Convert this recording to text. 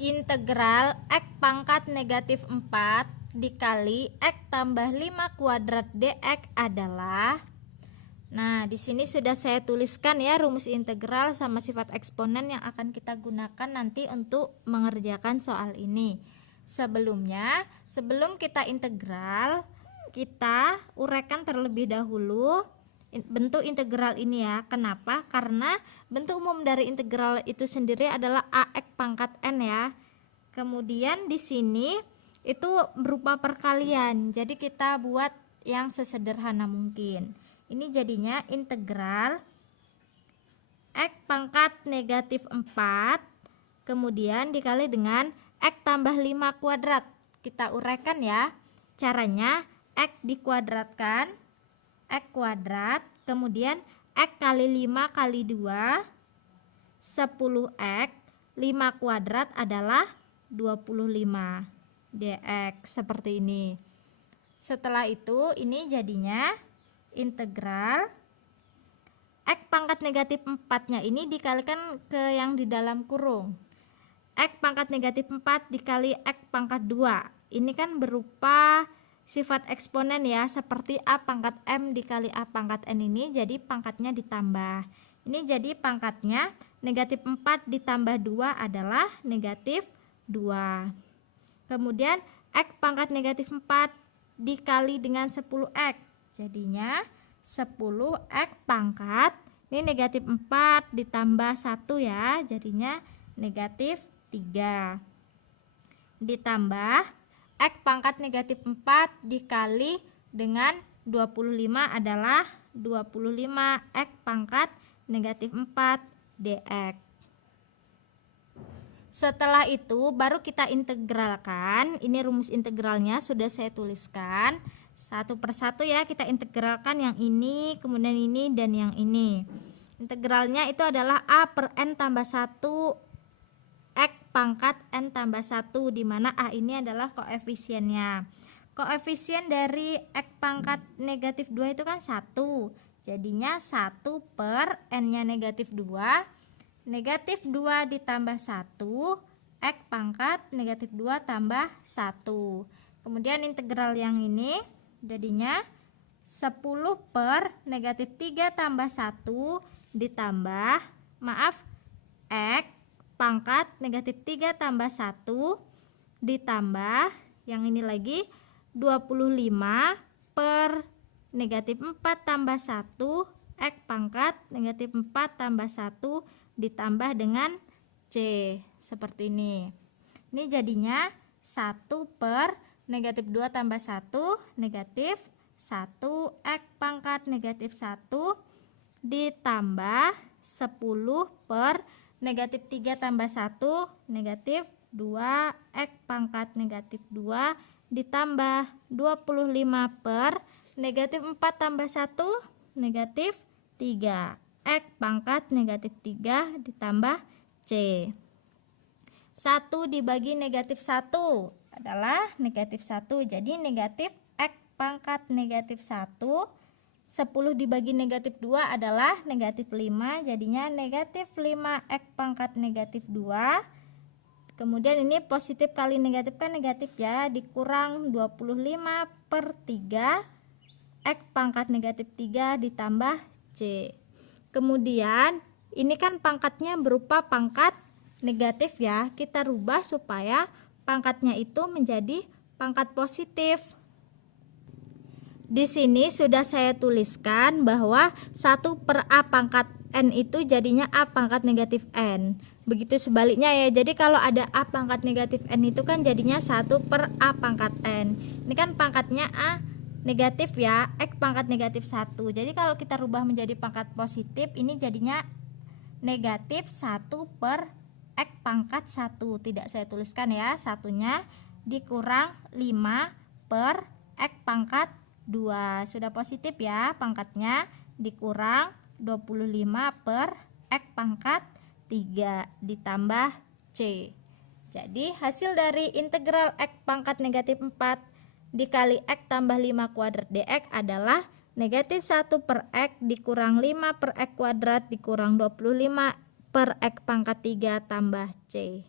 Integral X pangkat negatif 4 dikali X tambah 5 kuadrat dx adalah, nah di sini sudah saya tuliskan ya rumus integral sama sifat eksponen yang akan kita gunakan nanti untuk mengerjakan soal ini. Sebelumnya, sebelum kita integral, kita uraikan terlebih dahulu bentuk integral ini ya. Kenapa? Karena bentuk umum dari integral itu sendiri adalah ax pangkat n ya. Kemudian di sini itu berupa perkalian. Jadi kita buat yang sesederhana mungkin. Ini jadinya integral x pangkat negatif 4 kemudian dikali dengan x tambah 5 kuadrat. Kita uraikan ya. Caranya x dikuadratkan, x kuadrat, kemudian x kali 5 kali 2 10x, 5 kuadrat adalah 25 dx, seperti ini. Setelah itu ini jadinya integral x pangkat negatif 4 nya ini dikalikan ke yang di dalam kurung. X pangkat negatif 4 dikali x pangkat 2, ini kan berupa sifat eksponen ya, seperti A pangkat M dikali A pangkat N ini, jadi pangkatnya ditambah. Ini jadi pangkatnya negatif 4 ditambah 2 adalah negatif 2. Kemudian X pangkat negatif 4 dikali dengan 10X, jadinya 10X pangkat, ini negatif 4 ditambah 1 ya, jadinya negatif 3. Ditambah X pangkat negatif 4 dikali dengan 25 adalah 25 X pangkat negatif 4 dx. Setelah itu baru kita integralkan. Ini rumus integralnya sudah saya tuliskan satu persatu ya. Kita integralkan yang ini, kemudian ini, dan yang ini. Integralnya itu adalah A per N tambah 1 X pangkat N tambah 1, di mana A ini adalah koefisiennya. Koefisien dari X pangkat negatif 2 itu kan 1, jadinya 1 per N nya negatif 2, negatif 2 ditambah 1 X pangkat negatif 2 tambah 1. Kemudian integral yang ini jadinya 10 per negatif 3 tambah 1 ditambah, X pangkat negatif 3 tambah 1 ditambah yang ini lagi 25 per negatif 4 tambah 1 X pangkat negatif 4 tambah 1 ditambah dengan C, seperti ini. Ini jadinya 1 per negatif 2 tambah 1 negatif 1 X pangkat negatif 1 ditambah 10 per negatif 3 tambah 1 negatif 2 X pangkat negatif 2 ditambah 25 per negatif 4 tambah 1 negatif 3 X pangkat negatif 3 ditambah C. 1 dibagi negatif 1 adalah negatif 1, jadi negatif X pangkat negatif 1. 10 dibagi negatif 2 adalah negatif 5, jadinya negatif 5 X pangkat negatif 2. Kemudian ini positif kali negatif kan negatif ya, dikurang 25 per 3 X pangkat negatif 3 ditambah C. Kemudian ini kan pangkatnya berupa pangkat negatif ya, kita rubah supaya pangkatnya itu menjadi pangkat positif. Di sini sudah saya tuliskan bahwa 1 per A pangkat N itu jadinya A pangkat negatif N. Begitu sebaliknya ya, jadi kalau ada A pangkat negatif N itu kan jadinya 1 per A pangkat N. Ini kan pangkatnya A negatif ya, X pangkat negatif 1. Jadi kalau kita rubah menjadi pangkat positif, ini jadinya negatif 1 per X pangkat 1. Tidak saya tuliskan ya, satunya dikurang 5 per X pangkat 2. Sudah positif ya, pangkatnya dikurang 25 per X pangkat 3 ditambah C. Jadi hasil dari integral X pangkat negatif 4 dikali X tambah 5 kuadrat dx adalah negatif 1 per X dikurang 5 per X kuadrat dikurang 25 per X pangkat 3 tambah C.